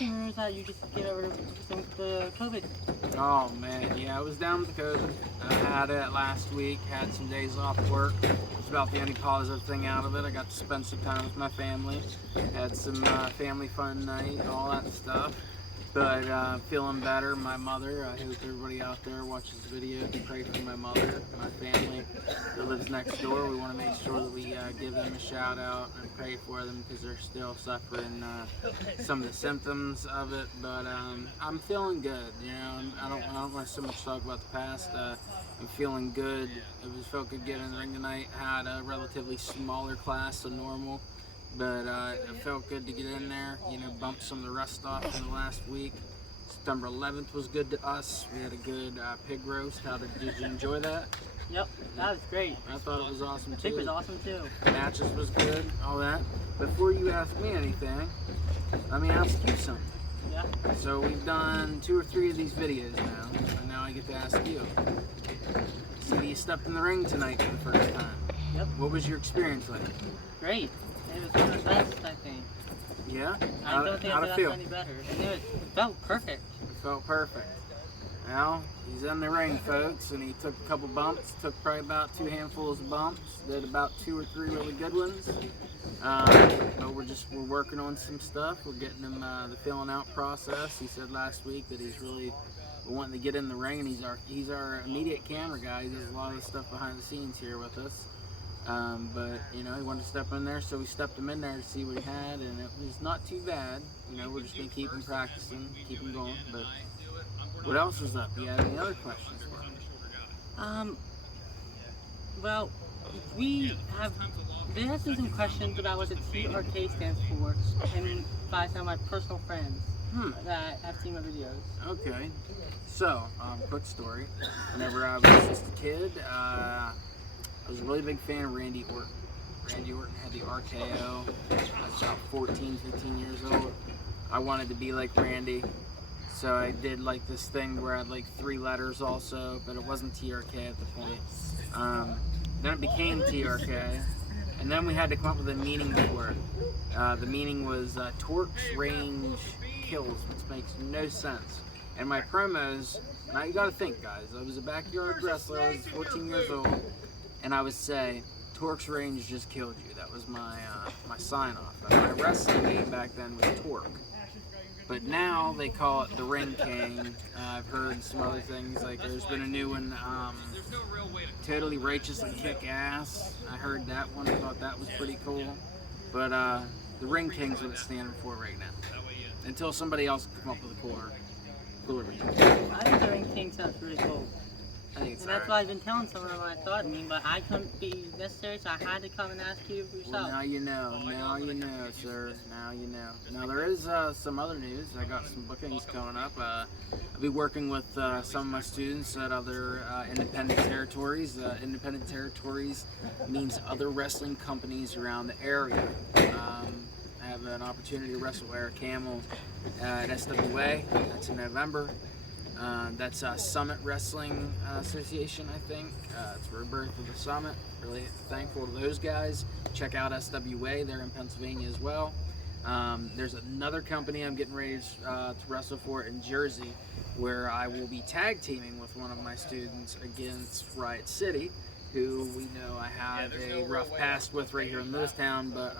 some rumors that you just get over the COVID. Oh man, yeah, I was down with the COVID. I had it last week, had some days off work. It's about the only positive thing out of it. I got to spend some time with my family, had some family fun night, all that stuff. But feeling better. My mother, I hope everybody out there watches the video to pray for my mother, my family that lives next door. We want to make sure that we give them a shout out and pray for them because they're still suffering some of the symptoms of it. But I'm feeling good. You know, I don't want to so much talk about the past. I'm feeling good. It felt good getting in the ring tonight. Had a relatively smaller class than normal. But it felt good to get in there, you know, bump some of the rust off in the last week. September 11th was good to us. We had a good pig roast. Did you enjoy that? Yep, that was great. I thought it was awesome too. Pig was awesome too. Matches was good, all that. Before you ask me anything, let me ask you something. Yeah. So we've done 2 or 3 of these videos now, and now I get to ask you. So you stepped in the ring tonight for the first time. Yep. What was your experience like? Great. It was one of the best, I think. Yeah? I don't think how'd it it got feel? any better. It felt perfect. It felt perfect. Well, he's in the ring, folks, and he took a couple bumps. Took probably about 2 handfuls of bumps. Did about 2 or 3 really good ones. But we're working on some stuff. We're getting him the filling out process. He said last week that he's really wanting to get in the ring, and he's our immediate camera guy. He does a lot of the stuff behind the scenes here with us. But you know, he wanted to step in there, so we stepped him in there to see what he had, and it was not too bad. You know, we're just gonna keep him practicing, keep him going. But what else was up? Do you have any other questions for him? Well, there has been some questions about what the TRK stands for, and by some of my personal friends that have seen my videos. Okay. So, quick story. Whenever I was just a kid, I was a really big fan of Randy Orton. Randy Orton had the RKO. I was about 14, 15 years old. I wanted to be like Randy. So I did like this thing where I had like 3 letters also, but it wasn't TRK at the point. Then it became TRK. And then we had to come up with a meaning for it. The meaning was torques, range, kills, which makes no sense. And my promos, now you gotta think guys, I was a backyard wrestler, I was 14 years old. And I would say, Torque's range just killed you. That was my my sign-off. My wrestling name back then was Torque. But now they call it the Ring King. I've heard some other things, like there's been a new one, Totally Righteous and Kick Ass. I heard that one, I thought that was pretty cool. But the Ring King's what it's standing for right now. Until somebody else can come up with a cooler name. I think the Ring King sounds really cool. I think it's And that's why I've been telling someone what I thought of me, but I couldn't be necessary, so I had to come and ask you yourself. Well, now you know, sir. Now you know. Now there is some other news. I got some bookings coming up. I'll be working with some of my students at other independent territories. Independent territories means other wrestling companies around the area. I have an opportunity to wrestle Eric Hamill at SWA. That's in November. That's Summit Wrestling Association, I think. It's the rebirth of the Summit. Really thankful to those guys. Check out SWA. They're in Pennsylvania as well. There's another company I'm getting ready to wrestle for in Jersey, where I will be tag teaming with one of my students against Riot City, who we know I have a rough past with right here in Lewistown, but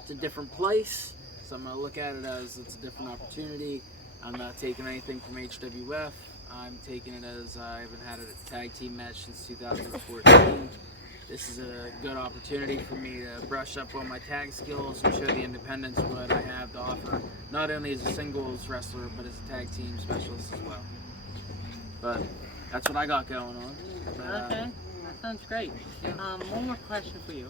it's a different place. So I'm going to look at it as it's a different opportunity. I'm not taking anything from HWF. I'm taking it as I haven't had a tag team match since 2014. This is a good opportunity for me to brush up on my tag skills and show the independents what I have to offer, not only as a singles wrestler, but as a tag team specialist as well. But that's what I got going on. Okay, that sounds great. One more question for you,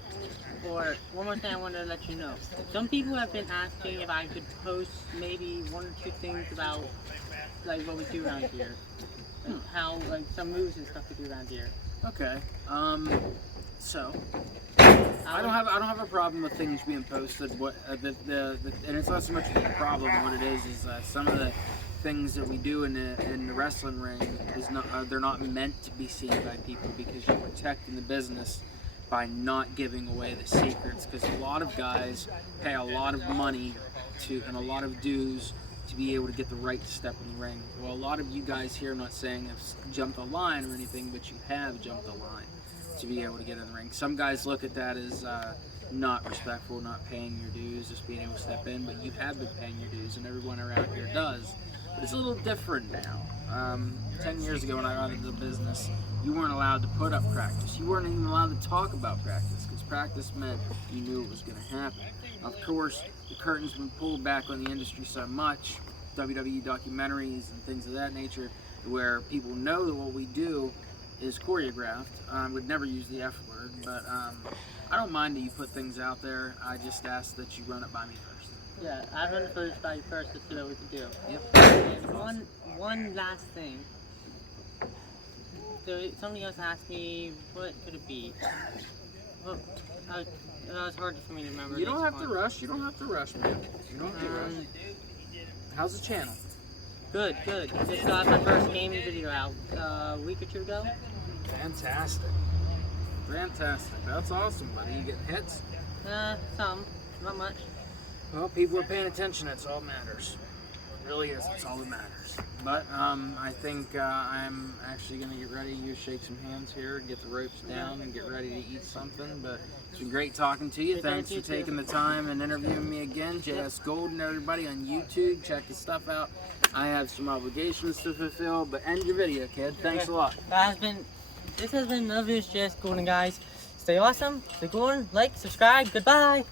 or one more thing I wanted to let you know. Some people have been asking if I could post maybe 1 or 2 things about like what we do around here, like how like some moves and stuff we do around here. Okay. So I don't have a problem with things being posted. What and it's not so much a problem. What it is some of the things that we do in the wrestling ring is not they're not meant to be seen by people, because you're protecting the business by not giving away the secrets. Because a lot of guys pay a lot of money and a lot of dues to be able to get the right to step in the ring. Well, a lot of you guys here, I'm not saying have jumped a line or anything, but you have jumped a line to be able to get in the ring. Some guys look at that as not respectful, not paying your dues, just being able to step in, but you have been paying your dues, and everyone around here does. But it's a little different now. 10 years ago when I got into the business, you weren't allowed to put up practice. You weren't even allowed to talk about practice, because practice meant you knew it was going to happen. Of course, the curtain's been pulled back on the industry so much, WWE documentaries and things of that nature, where people know that what we do is choreographed. I would never use the F word, but I don't mind that you put things out there. I just ask that you run it by me first. Yeah, I run it by you first to see what we can do. Yep. And one last thing. So somebody else asked me, what could it be? Well, it was hard for me to remember. You don't have to rush. You don't have to rush, man. You don't have to rush. How's the channel? Good, good. Just got my first gaming video out a week or two ago. Fantastic. Fantastic. That's awesome, buddy. You getting hits? Some. Not much. Well, people are paying attention. That's all that matters. It really is. That's all that matters. But I think I'm actually going to get ready to shake some hands here, get the ropes down, and get ready to eat something. But it's been great talking to you. Thanks for taking the time and interviewing me again. JS Golden, everybody on YouTube. Check his stuff out. I have some obligations to fulfill, but end your video, kid. Thanks a lot. This has been another JS Golden, guys. Stay awesome, stay golden, like, subscribe, goodbye.